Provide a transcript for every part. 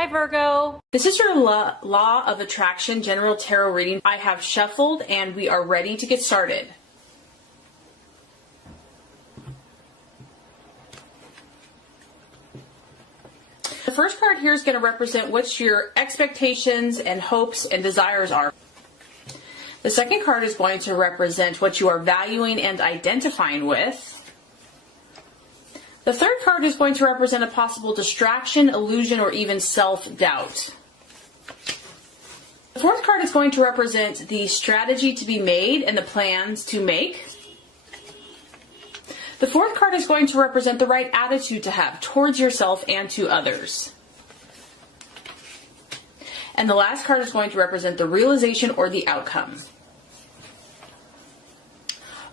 Hi Virgo. This is your Law of Attraction General Tarot reading. I have shuffled and we are ready to get started. The first card here is going to represent what your expectations and hopes and desires are. The second card is going to represent what you are valuing and identifying with. The third card is going to represent a possible distraction, illusion, or even self-doubt. The fourth card is going to represent the strategy to be made and the plans to make. The fourth card is going to represent the right attitude to have towards yourself and to others. And the last card is going to represent the realization or the outcome.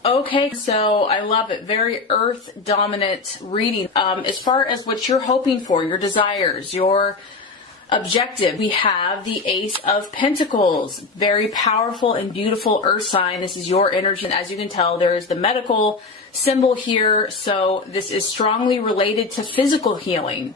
Okay, so I love it. Very earth dominant reading. As far as what you're hoping for, your desires, your objective, we have the Ace of Pentacles. Very powerful and beautiful earth sign. This is your energy. And as you can tell, there is the medical symbol here. So this is strongly related to physical healing.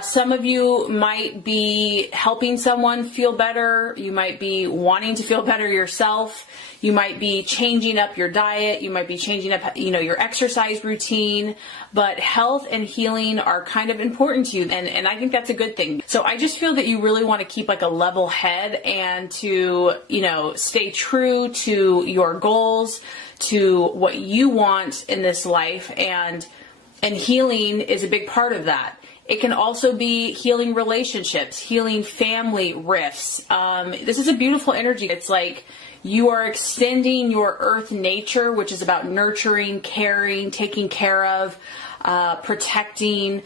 Some of you might be helping someone feel better. You might be wanting to feel better yourself. You might be changing up your diet. You might be changing up, your exercise routine. But health and healing are kind of important to you. And I think that's a good thing. So I just feel that you really want to keep like a level head and to, stay true to your goals, to what you want in this life. And healing is a big part of that. It can also be healing relationships, healing family rifts. This is a beautiful energy. It's like you are extending your earth nature, which is about nurturing, caring, taking care of, protecting,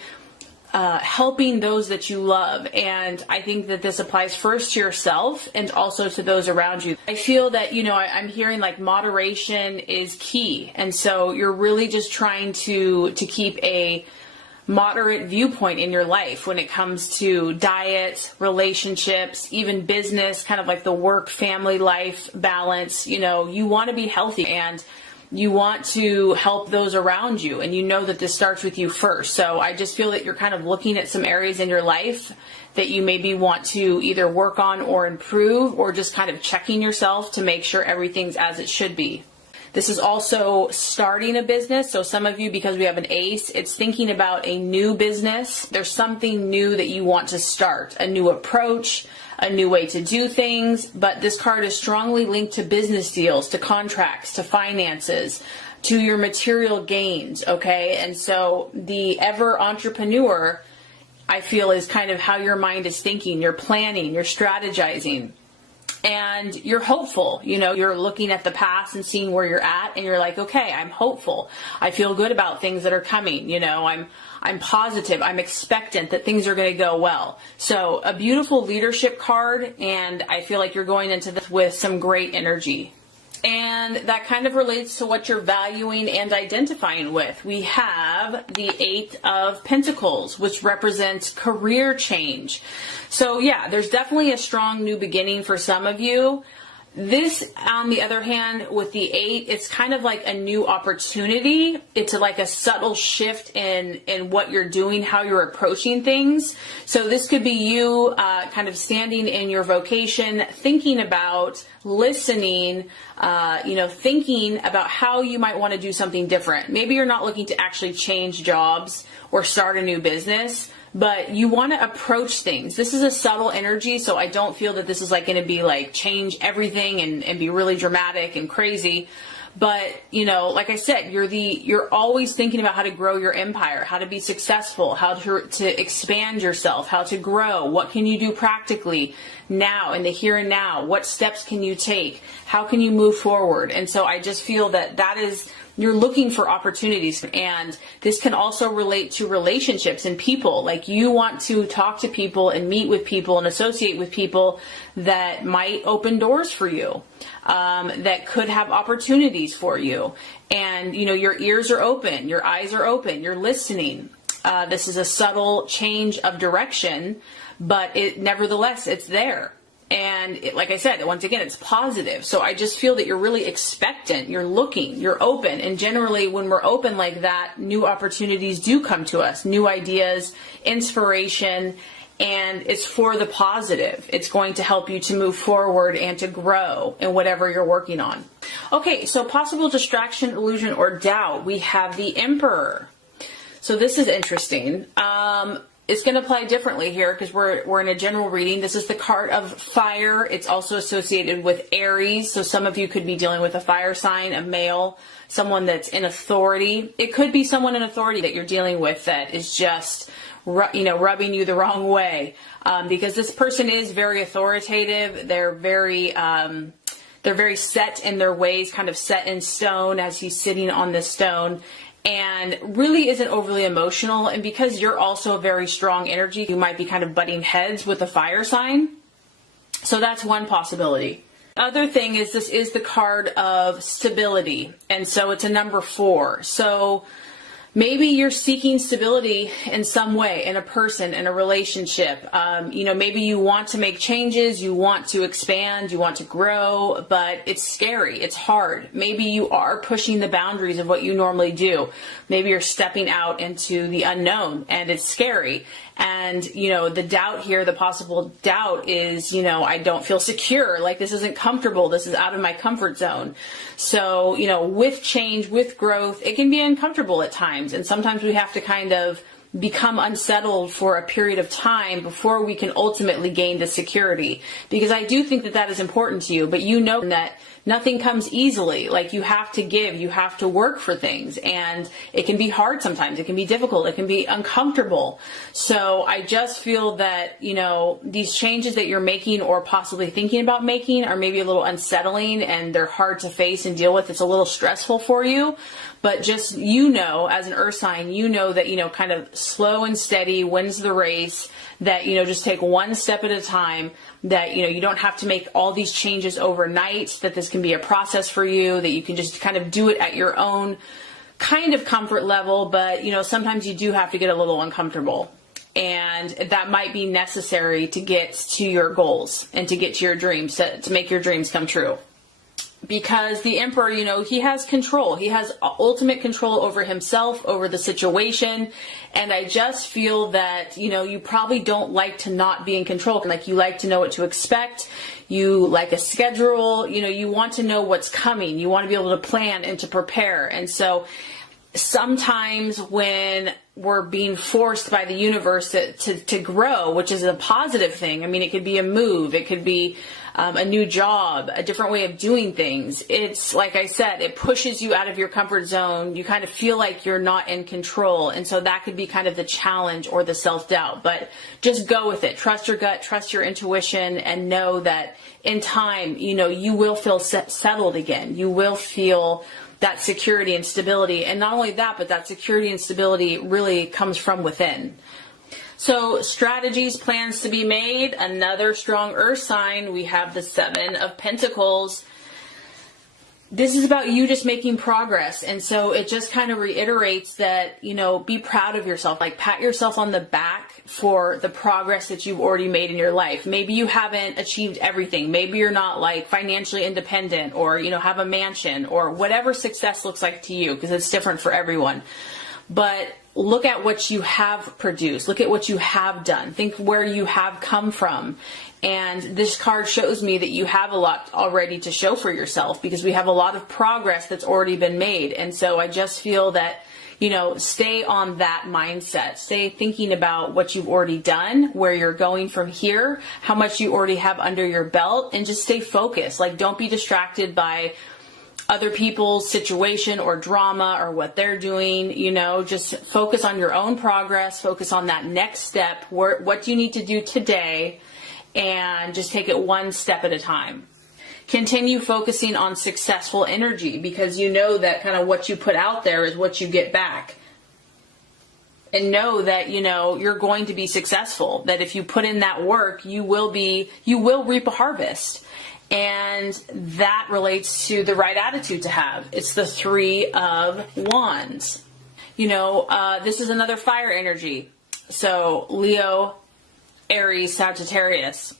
helping those that you love. And I think that this applies first to yourself and also to those around you. I feel that, I'm hearing like moderation is key. And so you're really just trying to keep a moderate viewpoint in your life when it comes to diet, relationships, even business, kind of like the work family life balance. You want to be healthy and you want to help those around you, and you know that this starts with you first. So I just feel that you're kind of looking at some areas in your life that you maybe want to either work on or improve, or just kind of checking yourself to make sure everything's as it should be. This is also starting a business. So some of you, because we have an ace, it's thinking about a new business. There's something new that you want to start, a new approach, a new way to do things. But this card is strongly linked to business deals, to contracts, to finances, to your material gains. Okay. And so the ever entrepreneur, I feel, is kind of how your mind is thinking. You're planning, you're strategizing. And you're hopeful, you're looking at the past and seeing where you're at, and you're like, okay, I'm hopeful. I feel good about things that are coming. I'm positive. I'm expectant that things are going to go well. So a beautiful leadership card, and I feel like you're going into this with some great energy. And that kind of relates to what you're valuing and identifying with. We have the Eight of Pentacles, which represents career change. So yeah, there's definitely a strong new beginning for some of you. This, on the other hand, with the eight, it's kind of like a new opportunity. It's like a subtle shift in what you're doing, how you're approaching things. So this could be you kind of standing in your vocation, thinking about listening, thinking about how you might want to do something different. Maybe you're not looking to actually change jobs or start a new business, but you want to approach things. This is a subtle energy, so I don't feel that this is like going to be like change everything and be really dramatic and crazy. But, like I said, you're always thinking about how to grow your empire, how to be successful, how to expand yourself, how to grow. What can you do practically now in the here and now? What steps can you take? How can you move forward? And so I just feel that is, you're looking for opportunities. And this can also relate to relationships and people. Like you want to talk to people and meet with people and associate with people that might open doors for you, that could have opportunities for you. And, your ears are open, your eyes are open, you're listening. This is a subtle change of direction, but nevertheless, it's there. And like I said, once again, it's positive. So I just feel that you're really expectant, you're looking, you're open. And generally when we're open like that, new opportunities do come to us, new ideas, inspiration, and it's for the positive. It's going to help you to move forward and to grow in whatever you're working on. Okay, so possible distraction, illusion, or doubt. We have the Emperor. So this is interesting. It's going to apply differently here because we're in a general reading. This is the card of fire. It's also associated with Aries. So some of you could be dealing with a fire sign, a male, someone that's in authority. It could be someone in authority that you're dealing with that is just, rubbing you the wrong way. Because this person is very authoritative. They're very set in their ways, kind of set in stone as he's sitting on this stone. And really isn't overly emotional. And because you're also a very strong energy, you might be kind of butting heads with a fire sign. So that's one possibility. Other thing is this is the card of stability. And so it's a number 4. So maybe you're seeking stability in some way, in a person, in a relationship. Maybe you want to make changes, you want to expand, you want to grow, but it's scary, it's hard. Maybe you are pushing the boundaries of what you normally do. Maybe you're stepping out into the unknown and it's scary. And, the doubt here, the possible doubt is, I don't feel secure. Like this isn't comfortable. This is out of my comfort zone. So, with change, with growth, it can be uncomfortable at times. And sometimes we have to kind of become unsettled for a period of time before we can ultimately gain the security. Because I do think that that is important to you, but you know that nothing comes easily. Like you have to give, you have to work for things, and it can be hard sometimes. It can be difficult. It can be uncomfortable. So I just feel that, these changes that you're making or possibly thinking about making are maybe a little unsettling and they're hard to face and deal with. It's a little stressful for you. But just, as an earth sign, that, kind of slow and steady wins the race, that, just take one step at a time, that, you don't have to make all these changes overnight, that this can be a process for you, that you can just kind of do it at your own kind of comfort level. But, sometimes you do have to get a little uncomfortable. And that might be necessary to get to your goals and to get to your dreams, to make your dreams come true. Because the Emperor, he has control. He has ultimate control over himself, over the situation. And I just feel that, you probably don't like to not be in control. Like you like to know what to expect. You like a schedule. You want to know what's coming. You want to be able to plan and to prepare. And so sometimes when we're being forced by the universe to grow, which is a positive thing. I mean, it could be a move. It could be a new job, a different way of doing things. It's like I said, it pushes you out of your comfort zone. You kind of feel like you're not in control. And so that could be kind of the challenge or the self-doubt. But just go with it. Trust your gut, trust your intuition, and know that in time, you will feel settled again. You will feel that security and stability. And not only that, but that security and stability really comes from within. So strategies, plans to be made. Another strong earth sign. We have the 7 of Pentacles. This is about you just making progress. And so it just kind of reiterates that, be proud of yourself. Like pat yourself on the back for the progress that you've already made in your life. Maybe you haven't achieved everything. Maybe you're not like financially independent or, have a mansion or whatever success looks like to you, because it's different for everyone. But look at what you have produced. Look at what you have done. Think where you have come from. And this card shows me that you have a lot already to show for yourself, because we have a lot of progress that's already been made. And so I just feel that, stay on that mindset. Stay thinking about what you've already done, where you're going from here, how much you already have under your belt, and just stay focused. Like, don't be distracted by other people's situation or drama or what they're doing. Just focus on your own progress, focus on that next step. What do you need to do today? And just take it one step at a time. Continue focusing on successful energy, because that kind of what you put out there is what you get back. And know that, you're going to be successful, that if you put in that work, you will reap a harvest. And that relates to the right attitude to have. It's the 3 of Wands. This is another fire energy. So Leo, Aries, Sagittarius.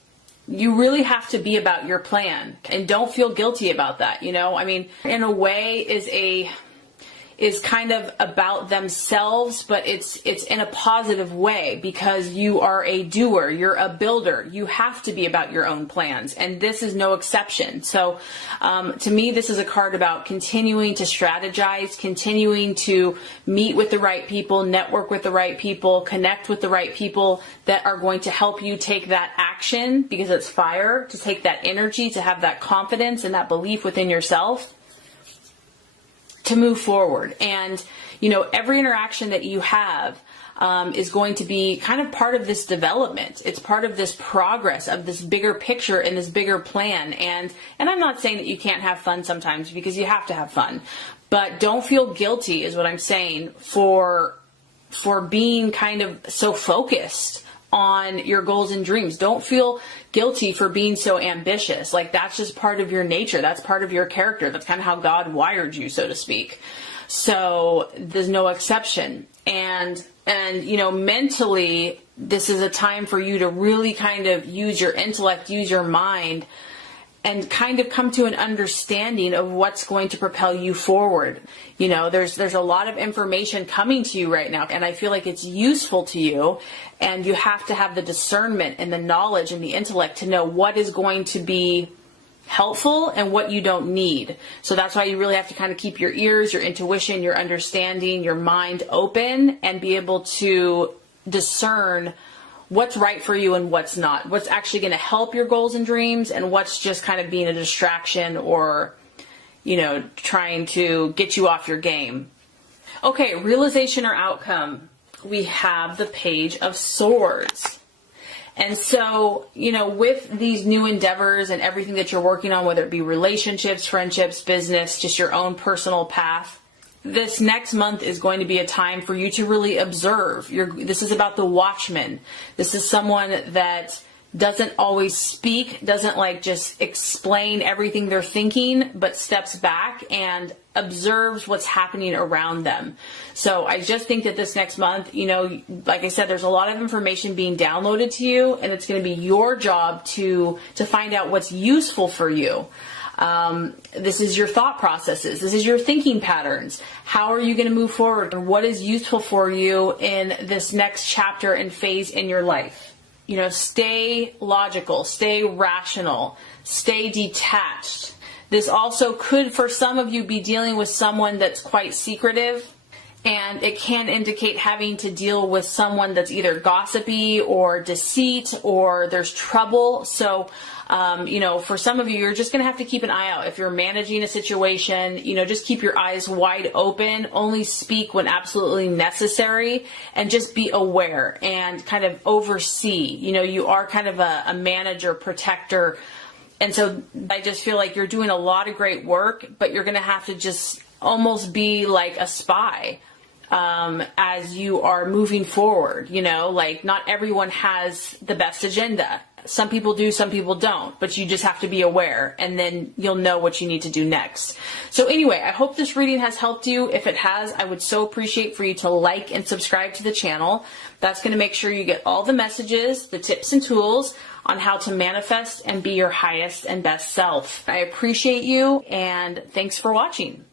You really have to be about your plan, and don't feel guilty about that. In a way is is kind of about themselves, but it's in a positive way, because you are a doer, you're a builder. You have to be about your own plans, and this is no exception. So to me, this is a card about continuing to strategize, continuing to meet with the right people, network with the right people, connect with the right people that are going to help you take that action, because it's fire, to take that energy, to have that confidence and that belief within yourself, to move forward. And, you know, every interaction that you have is going to be kind of part of this development. It's part of this progress of this bigger picture and this bigger plan. And I'm not saying that you can't have fun sometimes, because you have to have fun, but don't feel guilty is what I'm saying for being kind of so focused on your goals and dreams. Don't feel guilty for being so ambitious. Like, that's just part of your nature. That's part of your character. That's kind of how God wired you, so to speak. So there's no exception. And you know, mentally, this is a time for you to really kind of use your intellect, use your mind, and kind of come to an understanding of what's going to propel you forward. You know, there's a lot of information coming to you right now, and I feel like it's useful to you, and you have to have the discernment and the knowledge and the intellect to know what is going to be helpful and what you don't need. So that's why you really have to kind of keep your ears, your intuition, your understanding, your mind open, and be able to discern what's right for you and what's not, what's actually going to help your goals and dreams, and what's just kind of being a distraction or, you know, trying to get you off your game. Okay, realization or outcome. We have the Page of Swords. And so, you know, with these new endeavors and everything that you're working on, whether it be relationships, friendships, business, just your own personal path, this next month is going to be a time for you to really observe. This is about the watchman. This is someone that doesn't always speak, doesn't like just explain everything they're thinking, but steps back and observes what's happening around them. So I just think that this next month, you know, like I said, there's a lot of information being downloaded to you, and it's going to be your job to find out what's useful for you. This is your thought processes. This is your thinking patterns. How are you going to move forward? And what is useful for you in this next chapter and phase in your life? You know, stay logical, stay rational, stay detached. This also could, for some of you, be dealing with someone that's quite secretive, and it can indicate having to deal with someone that's either gossipy or deceit, or there's trouble. So, you know, for some of you, you're just going to have to keep an eye out. If you're managing a situation, you know, just keep your eyes wide open, only speak when absolutely necessary, and just be aware and kind of oversee. You know, you are kind of a manager, protector. And so I just feel like you're doing a lot of great work, but you're going to have to just almost be like a spy as you are moving forward. You know, like, not everyone has the best agenda. Some people do, some people don't, but you just have to be aware, and then you'll know what you need to do next. So anyway, I hope this reading has helped you. If it has, I would so appreciate for you to like and subscribe to the channel. That's going to make sure you get all the messages, the tips and tools on how to manifest and be your highest and best self. I appreciate you, and thanks for watching.